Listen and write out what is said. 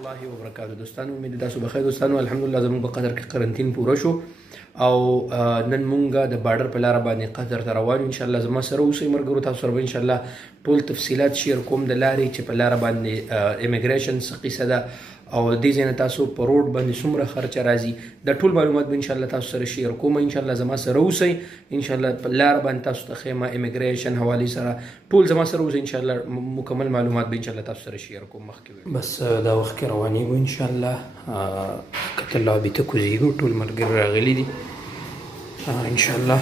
الله وبرکاته. دوستانو امید تاسو بخیر. دوستانو الحمدلله زموږ په قطر کې قرنطین پوره شو او نن مونږه د بارډر په لار باندې قطر ته روان یو. ان شاء الله زما سره اوسئ مرګرو. تاسو سره ان شاء الله ټول تفصيلات شیر کوم د لارې چې په لار باندې امیګریشن څه قصه ده او دې ځای نه تاسو په روډ باندې څومره خرچه راځي د ټول معلومات به ان شاء الله تاسو سره شیر کوم. ان شاء الله زما سره اوسئ. ان شاء الله په لار باندې تاسو ته خیمه امیګریشن حواله سره ټول زما سره اوسئ. ان شاء الله مکمل معلومات به ان شاء الله تاسو سره شیر کوم. مخکې بس دا وخت کې روانېږو ان شاء الله. کته لابي ته کوزیږو ټول ملګري راغلي دي ان شاء الله.